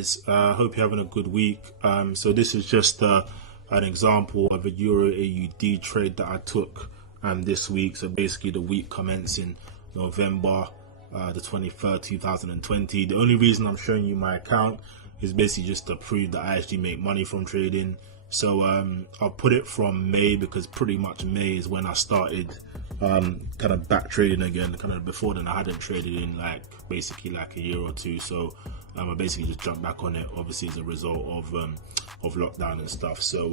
guys, hope you're having a good week. So this is just an example of a Euro AUD trade that I took this week. So basically the week commencing November the 23rd 2020. The only reason I'm showing you my account is basically just to prove that I actually make money from trading. So I'll put it from May, because pretty much May is when I started kind of back trading again. Kind of before then I hadn't traded in basically like a year or two. So I basically just jumped back on it, obviously as a result of lockdown and stuff. So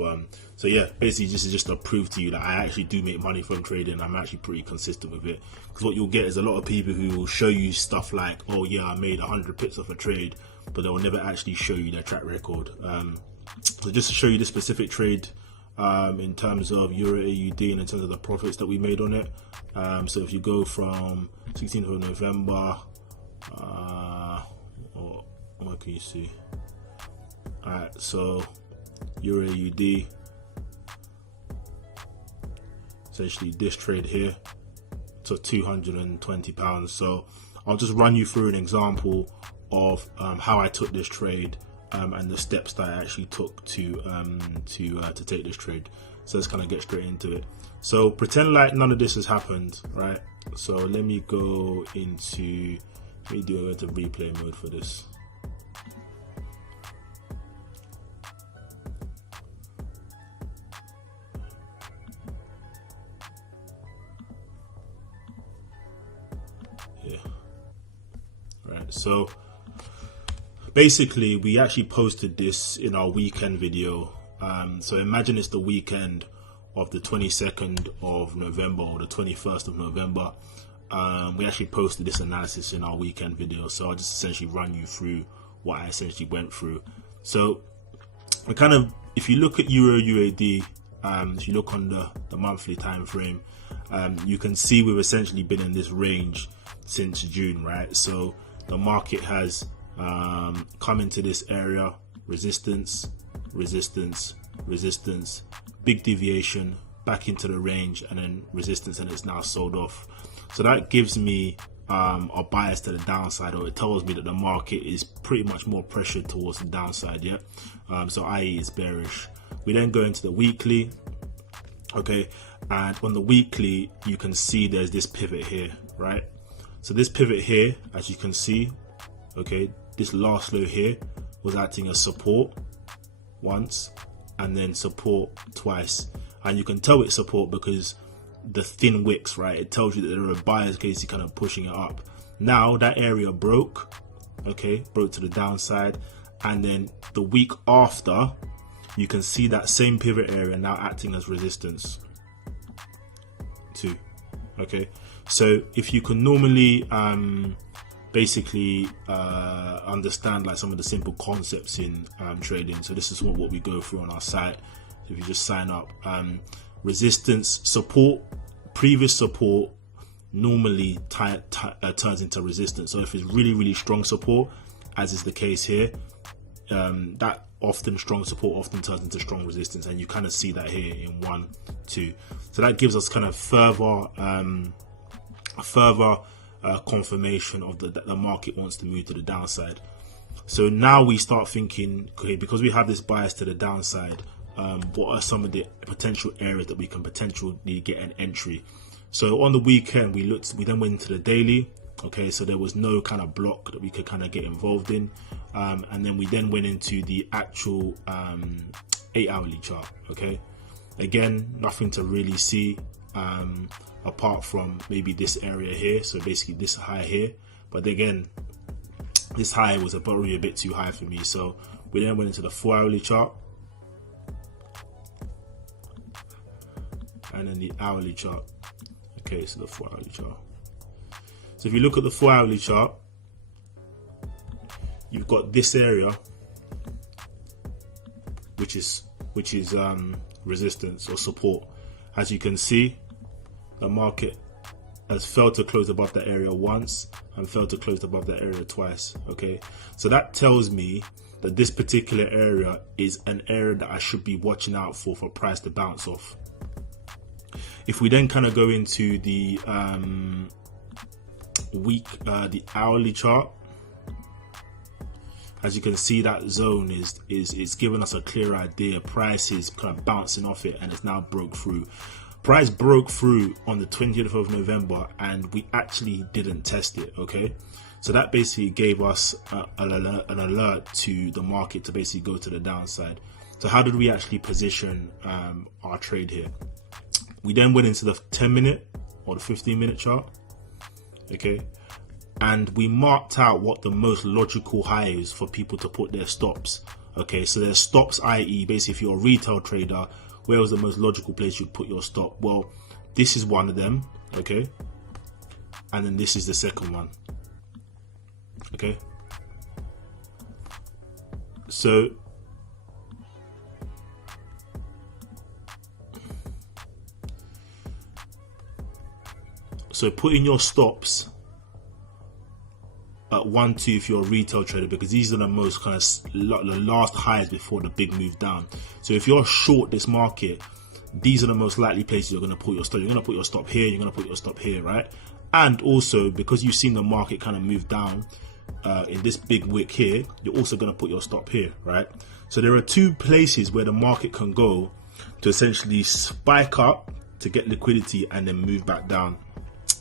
yeah, basically this is just to prove to you that I actually do make money from trading. I'm actually pretty consistent with it, because what you'll get is a lot of people who will show you stuff like, oh yeah, I made 100 pips off a trade, but they will never actually show you their track record. So just to show you this specific trade in terms of Euro AUD and in terms of the profits that we made on it. So if you go from 16th of November, what can you see? Alright, so Euro AUD, essentially this trade here, so £220. So I'll just run you through an example of how I took this trade and the steps that I actually took to take this trade. So let's kind of get straight into it. So pretend like none of this has happened, right? So let me go into, replay mode for this. Yeah. Right. So basically, we actually posted this in our weekend video. So imagine it's the weekend of the 22nd of November or the 21st of November. We actually posted this analysis in our weekend video. So I'll just essentially run you through what I essentially went through. So we kind of, if you look at Euro UAD, if you look on the monthly time frame, you can see we've essentially been in this range since June, right? So the market has come into this area, resistance, resistance, resistance, big deviation, back into the range, and then resistance, and it's now sold off. So that gives me a bias to the downside, or it tells me that the market is pretty much more pressured towards the downside. Yeah, so i.e. it's bearish. We then go into the weekly, okay, and on the weekly you can see there's this pivot here, right? So this pivot here, as you can see, okay, this last low here was acting as support once and then support twice, and you can tell it's support because the thin wicks, right? It tells you that there are buyers basically kind of pushing it up. Now that area broke, okay, broke to the downside, and then the week after you can see that same pivot area now acting as resistance too. Okay, so if you can normally basically understand like some of the simple concepts in trading, so this is what we go through on our site. So if you just sign up, resistance, support, previous support normally turns into resistance. So if it's really strong support, as is the case here, that often strong support often turns into strong resistance, and you kind of see that here in 1, 2. So that gives us kind of further confirmation of that the market wants to move to the downside. So now we start thinking, okay, because we have this bias to the downside, what are some of the potential areas that we can potentially get an entry? So on the weekend we then went into the daily. Okay, so there was no kind of block that we could kind of get involved in, and then we then went into the actual 8-hourly chart. Okay, again, nothing to really see apart from maybe this area here, so basically this high here, but again this high was probably a bit too high for me. So we then went into the 4-hourly chart and then the hourly chart. Okay, so the 4-hourly chart. So if you look at the 4-hourly chart, you've got this area which is resistance or support. As you can see, the market has failed to close above that area once and failed to close above that area twice. Okay, so that tells me that this particular area is an area that I should be watching out for price to bounce off. If we then kind of go into the the hourly chart, as you can see, that zone is giving us a clear idea. Price is kind of bouncing off it, and it's now broke through. Price broke through on the 20th of November, and we actually didn't test it. Okay, so that basically gave us an alert to the market to basically go to the downside. So how did we actually position our trade here? We then went into the 10-minute or the 15-minute chart. Okay, and we marked out what the most logical high is for people to put their stops. Okay, so their stops, i.e. basically if you're a retail trader, where was the most logical place you'd put your stop? Well, this is one of them. Okay, and then this is the second one. Okay, so putting your stops at 1-2 if you're a retail trader, because these are the most kind of the last highs before the big move down. So if you're short this market, these are the most likely places you're going to put your stop. You're going to put your stop here, you're going to put your stop here, right? And also because you've seen the market kind of move down in this big wick here, you're also going to put your stop here, right? So there are two places where the market can go to essentially spike up to get liquidity and then move back down.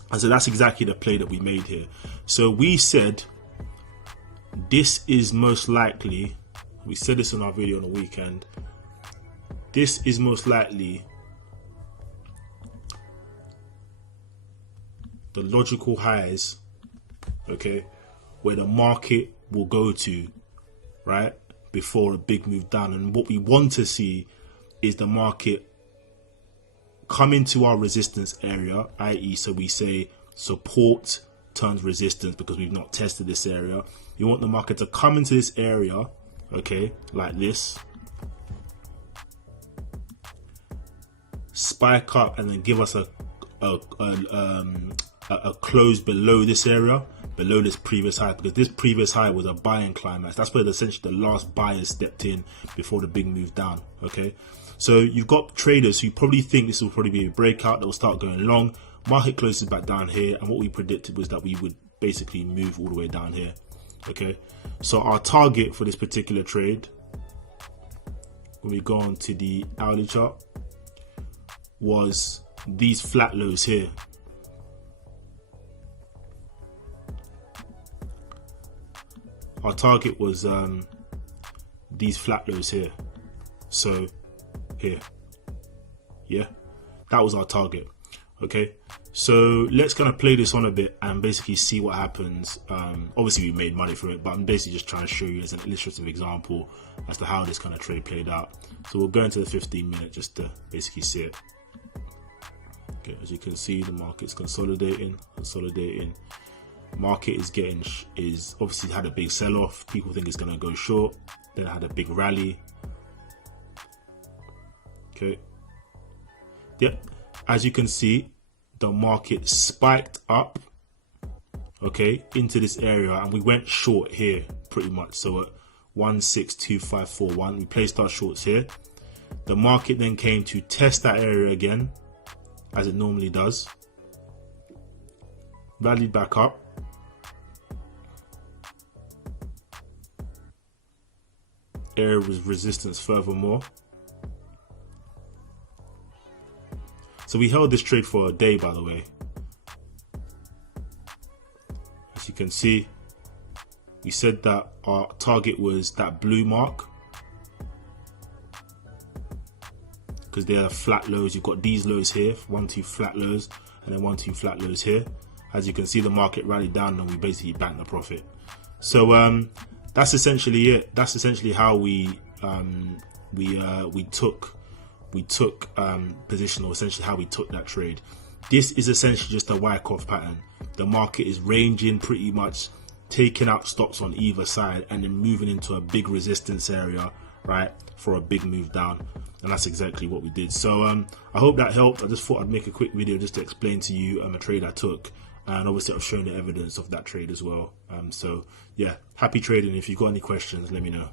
And so that's exactly the play that we made here. So we said this is most likely, we said this in our video on the weekend, this is most likely the logical highs, okay, where the market will go to, right, before a big move down. And what we want to see is the market come into our resistance area, i.e. so we say support turns resistance because we've not tested this area. You want the market to come into this area, okay, like this, spike up and then give us a close below this area, below this previous high, because this previous high was a buying climax. That's where essentially the last buyers stepped in before the big move down. Okay, so you've got traders who probably think this will probably be a breakout that will start going long. Market closes back down here, and what we predicted was that we would basically move all the way down here. Okay, so our target for this particular trade, when we go on to the hourly chart, was these flat lows here. Our target was these flat lows here. So here, yeah, that was our target. Okay, so let's kind of play this on a bit and basically see what happens. Obviously we made money from it, but I'm basically just trying to show you as an illustrative example as to how this kind of trade played out. So we'll go into the 15-minute just to basically see it. Okay, as you can see, the market's consolidating. Market is obviously had a big sell-off. People think it's going to go short. Then it had a big rally. Okay, yeah, as you can see, the market spiked up, okay, into this area, and we went short here pretty much. So at 162541, we placed our shorts here. The market then came to test that area again, as it normally does, rallied back up, area was resistance furthermore. So we held this trade for a day, by the way. As you can see, we said that our target was that blue mark, because they are flat lows. You've got these lows here, 1-2 flat lows, and then 1-2 flat lows here. As you can see, the market rallied down and we basically banked the profit. So that's essentially it. That's essentially how we took position, or essentially how we took that trade. This is essentially just a Wyckoff pattern. The market is ranging pretty much, taking out stops on either side and then moving into a big resistance area, right, for a big move down. And that's exactly what we did. So I hope that helped. I just thought I'd make a quick video just to explain to you a trade I took, and obviously I've shown the evidence of that trade as well. So yeah, happy trading. If you've got any questions, let me know.